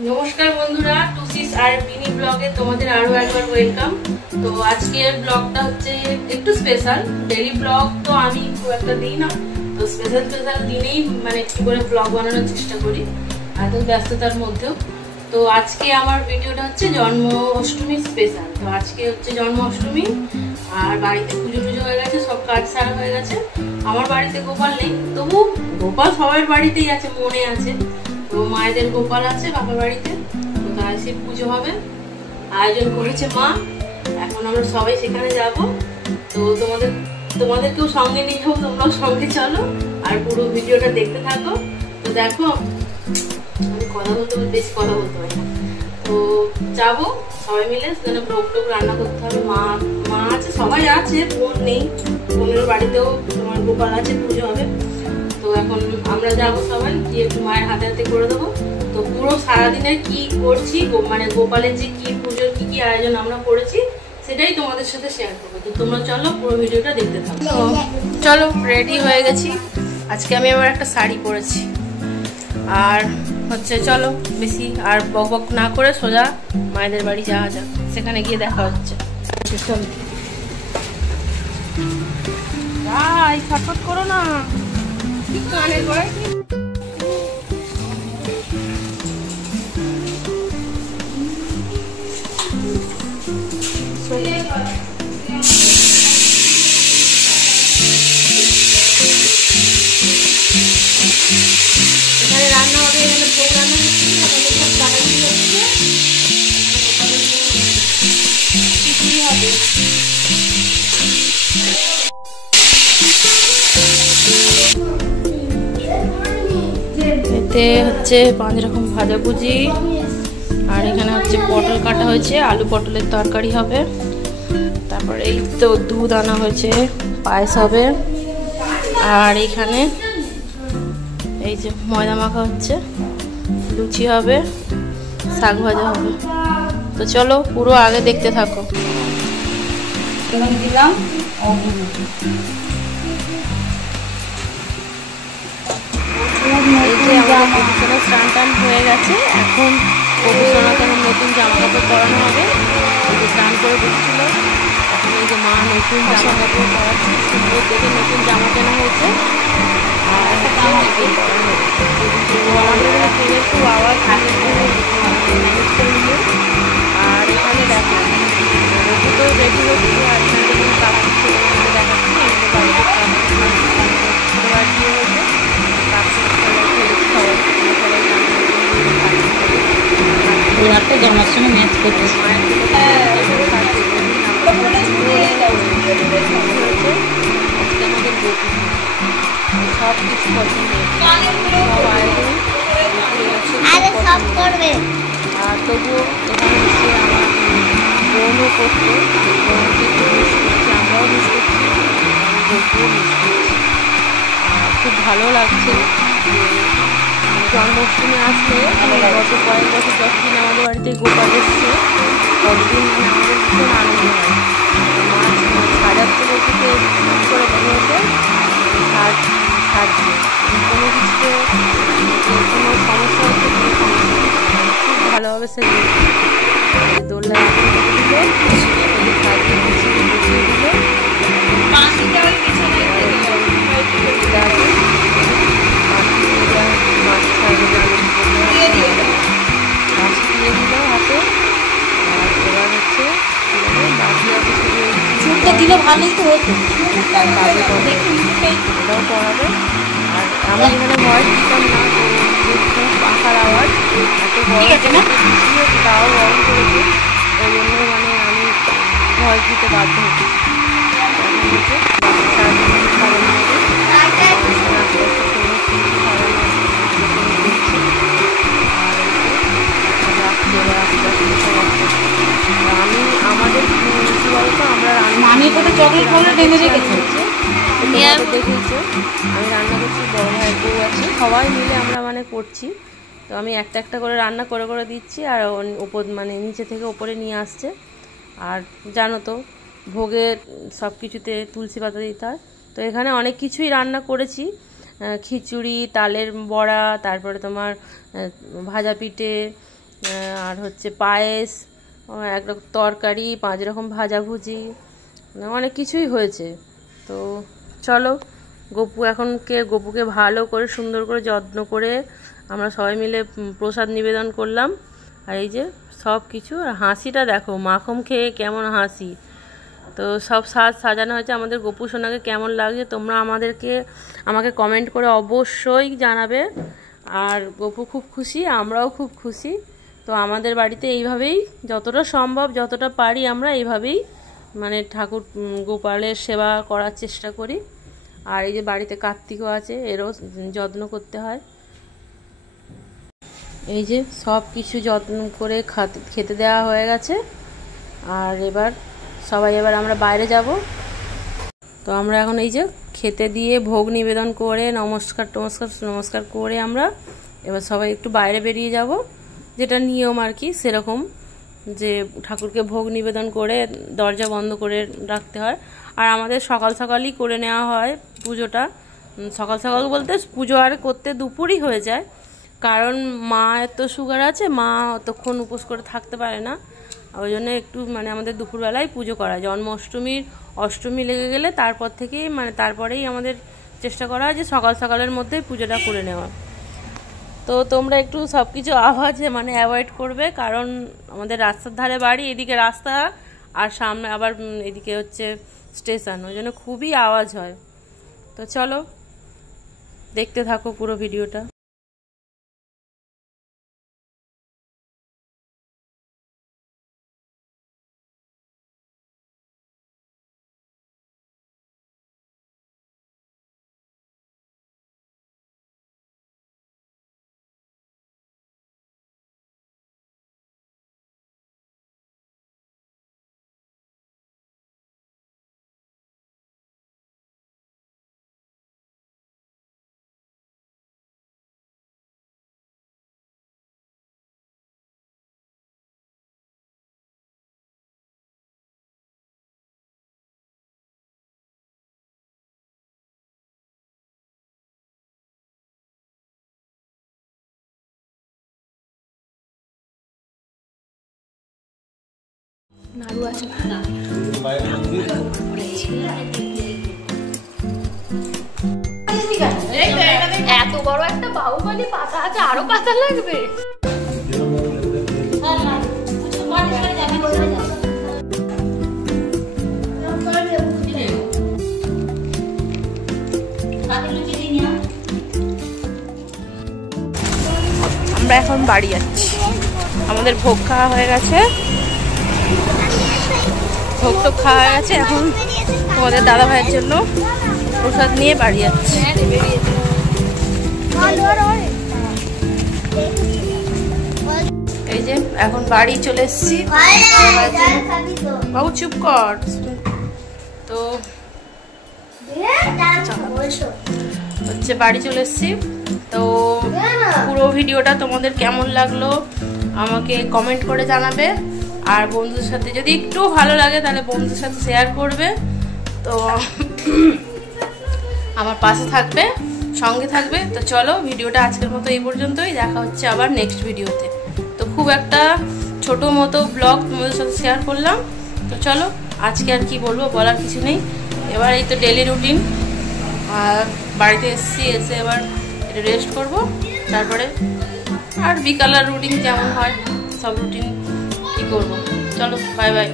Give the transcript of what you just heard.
নমস্কার বন্ধুরা, টুসিস আর মিনি ব্লগে তোমাদের আরো একবার ওয়েলকাম। তো আজকের ব্লগটা হচ্ছে একটু স্পেশাল। ডেইলি ব্লগ তো আমি খুব একটা দিই না, তো স্পেশাল দিনেই মানে একটু করে ব্লগ বানানোর চেষ্টা করি এত ব্যস্ততার মধ্যেও। তো আজকে আমার ভিডিওটা হচ্ছে জন্ম অষ্টমী স্পেশাল। তো আজকে হচ্ছে জন্ম অষ্টমী, আর বাড়িতে পুজো টুজো হয়ে গেছে, সব কাজ সারা হয়ে গেছে। আমার বাড়িতে গোপাল নেই, তবু গোপাল সবার বাড়িতেই আছে, মনে আছে। তো মায়েদের গোপাল আছে বাবার বাড়িতে, তো তাই সে পুজো হবে, আয়োজন করেছে মা। এখন আমরা সবাই সেখানে যাব। তো তোমাদেরকেও সঙ্গে নিয়ে যাবো, তোমরাও সঙ্গে চলো আর পুরো ভিডিওটা দেখতে থাকো। তো দেখো, আমি বেশি কথা বলতে পারি না। তো যাবো সবাই মিলে, সেখানে ভোগ টোগ রান্না করতে হবে। মা আছে, সবাই আছে, বোন নেই, বোনের বাড়িতেও তোমার গোপাল আছে, পুজো হবে। তো এখন আমরা যাবো সবাই, গিয়ে একটু মায়ের হাতে হাতে করে দেবো। তো পুরো সারাদিনের কি করছি, মানে গোপালের যে কি পুজোর কি কি আয়োজন আমরা করেছি, সেটাই তোমাদের সাথে শেয়ার করবো। তো তোমরা চলো পুরো ভিডিওটা দেখতে থাকো। চলো, রেডি হয়ে গেছি। আজকে আমি আবার একটা শাড়ি পরেছি। আর হচ্ছে চলো, বেশি আর বক বক না করে সোজা মায়েদের বাড়ি যাওয়া যাক, সেখানে গিয়ে দেখা হচ্ছে। চলো, ছটফট করো না, কানের পরে এখানে রান্না হবে, এখানে ভোগ রান্না হচ্ছে, সব কাটাকুটি হচ্ছে, খিচুড়ি হবে। এতে হচ্ছে 5 রকম ভাজাভুজি, আর এখানে হচ্ছে পটল কাটা হয়েছে, আলু পটলের তরকারি হবে। তারপর এই তো দুধ আনা হয়েছে, পায়েস হবে। আর এখানে এই যে ময়দা মাখা হচ্ছে, লুচি হবে, শাক ভাজা হবে। তো চলো পুরো আগে দেখতে থাকো। দিলাম এই যে আমাদের স্নান টান হয়ে গেছে, এখন প্রফেশনাল নতুন জামা কাপড় পরানো হবে। এই যে স্নান করে বসছিল, এখন এই যে মা নতুন জামা কাপড় পরাচ্ছে, সুন্দর দেখে নতুন জামা কেনা হয়েছে। আর ট্রেনের খুব আওয়াজ ম্যানেজ করে নিয়ে। আর এখানে দেখো রঘু তো রেডি হচ্ছে, আর এখানে দেখুন কাপড় ছেলে দেখাচ্ছি আমাদের বাড়িতে হয়েছে। একটা জন্মাষ্টমী ম্যাচ করছে, সব কিছু পছন্দ, সব আয়োজন করবে। আর তবুও এখানে এসে আমার বোনও করতো, বোনকে একটু মিস করছি, আমরাও মিস করছি, বোনকেও মিস করছি। খুব ভালো লাগছে জন্মাষ্টমী আসলে। গত কয়েক বছর যতদিন আমাদের বাড়িতে গোপাল এসছে, ততদিন মানে আমাদের ভীষণ আনন্দ হয়। মাছ সাজাচ্ছে বলতে করে মনে হচ্ছে সাজছে, কোনো কিছুতে কোনো সমস্যা হচ্ছে, কোনো সমস্যা হচ্ছে, খুব ভালোভাবে সে দোল্লা দিল, সাজিয়ে গুছিয়ে দিল। দিলে ভালোই তো হতো, ওটাও পড়াবে। আর আমি এখানে ভয়েস দিতাম না, খুব পাখার আওয়াজ এত তাও গরম করেছে, ওই জন্য মানে আমি ভয়েস দিতে বাধ্য হচ্ছি। আমি আমাদের কি বলতো, আমরা চকলেট ফলের টেনে রেখেছে, দেখেছে আমি রান্না করছি, বড় ভাইয়ের বউ আছে, সবাই মিলে আমরা মানে করছি। তো আমি একটা একটা করে রান্না করে করে দিচ্ছি, আর উপর মানে নিচে থেকে ওপরে নিয়ে আসছে। আর জানো তো ভোগে সব কিছুতে তুলসী পাতা দিতে হয়। তো এখানে অনেক কিছুই রান্না করেছি, খিচুড়ি, তালের বড়া, তারপরে তোমার ভাজা পিঠে, আর হচ্ছে পায়েস, এক রকম তরকারি, 5 রকম ভাজাভুজি, অনেক কিছুই হয়েছে। তো চলো গপুকে ভালো করে সুন্দর করে যত্ন করে আমরা সবাই মিলে প্রসাদ নিবেদন করলাম। আর এই যে সব কিছু, আর হাসিটা দেখো, মাখন খেয়ে কেমন হাসি। তো সব সাজানো হয়েছে। আমাদের গপু সোনাকে কেমন লাগছে তোমরা আমাকে কমেন্ট করে অবশ্যই জানাবে। আর গপু খুব খুশি, আমরাও খুব খুশি। তো আমাদের বাড়িতে এইভাবেই যতটা সম্ভব, যতটা পারি আমরা এইভাবেই মানে ঠাকুর গোপালের সেবা করার চেষ্টা করি। আর এই যে বাড়িতে কার্তিকও আছে, এরও যত্ন করতে হয়। এই যে সব কিছু যত্ন করে খেতে দেওয়া হয়ে গেছে। আর সবাই আমরা বাইরে যাব। তো আমরা এখন এই যে খেতে দিয়ে ভোগ নিবেদন করে নমস্কার করে আমরা এবার সবাই একটু বাইরে বেরিয়ে যাব, যেটা নিয়ম আর কি সেরকম, যে ঠাকুরকে ভোগ নিবেদন করে দরজা বন্ধ করে রাখতে হয়। আর আমাদের সকালই করে নেওয়া হয় পুজোটা। সকাল বলতে পুজো আর করতে দুপুরই হয়ে যায়, কারণ মায়ের তো সুগার আছে, মা অতক্ষণ উপোস করে থাকতে পারে না। ওই জন্য একটু আমাদের দুপুরবেলায় পুজো করা হয়। অষ্টমী লেগে গেলে তারপরেই আমাদের চেষ্টা করা হয় যে সকালের মধ্যেই পুজোটা করে নেওয়া। তো তোমরা একটু সব কিছু আওয়াজ অ্যাভয়েড করবে, কারণ আমাদের রাস্তার ধারে বাড়ি, এদিকে রাস্তা আর সামনে আবার এদিকে হচ্ছে স্টেশন, ওই জন্য খুবই আওয়াজ হয়। তো চলো দেখতে থাকো পুরো ভিডিওটা। নাড়ু আছে এত বড় একটা বাহুবলী পাতা আছে, আরো পাতা লাগবে। আমরা এখন বাড়ি যাচ্ছি। আমাদের ভোগ খাওয়া হয়ে গেছে, ভোগ তো খাওয়া হয়ে গেছে। এখন তোমাদের দাদা ভাইয়ের জন্য প্রসাদ নিয়ে বাড়ি যাচ্ছি। এই যে এখন বাড়ি চলে এসেছি। বাবু চুপ কর। তো হচ্ছে বাড়ি চলে এসেছি। তো পুরো ভিডিওটা তোমাদের কেমন লাগলো আমাকে কমেন্ট করে জানাবে। আর বন্ধুদের সাথে যদি একটু ভালো লাগে তাহলে বন্ধুদের সাথে শেয়ার করবে। তো আমার পাশে থাকবে, সঙ্গে থাকবে। তো চলো ভিডিওটা আজকের মতো এই পর্যন্তই, দেখা হচ্ছে আবার নেক্সট ভিডিওতে। তো খুব একটা ছোট মতো ব্লগ তোমাদের সাথে শেয়ার করলাম। তো চলো আজকে আর কি বলবো, বলার কিছু নেই। এবার এই তো ডেলি রুটিন, আর বাড়িতে এসে এবার একটু রেস্ট করব, তারপরে আর বিকালের রুটিন যেমন হয় সব রুটিন কি করব। চলো বাই বাই।